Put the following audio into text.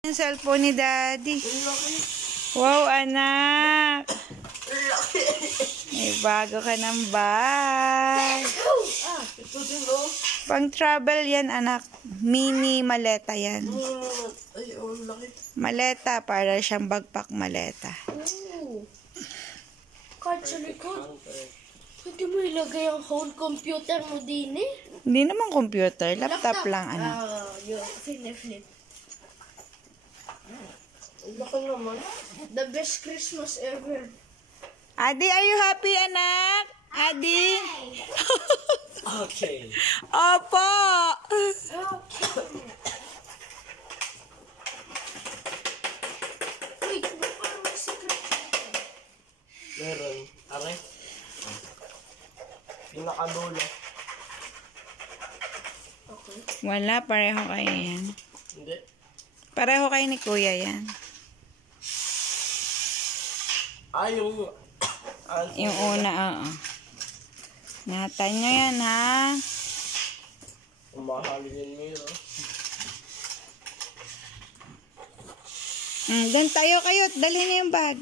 Yung cellphone ni Daddy. Wow, anak. May bago ka ng bag. Pang travel yan, anak. Mini maleta yan. Maleta, para siyang backpack maleta. Kahit sa likod. Pwede mo ilagay ang whole computer mo din eh. Hindi naman computer. Laptop lang, anak. Yung flip. Ang laki naman. The best Christmas ever. Adi, are you happy, anak? Adi? Okay. Opo! Wait, parang may secret. Meron. Are? Pinakadulo. Okay. Wala, pareho kayo yan. Hindi. Pareho kayo ni Kuya yan. Yung... Yung una, oo. Ingatan nyo yan, ha? Umahalin yun, Miro. Doon tayo kayo. Dalhin niyo yung bag.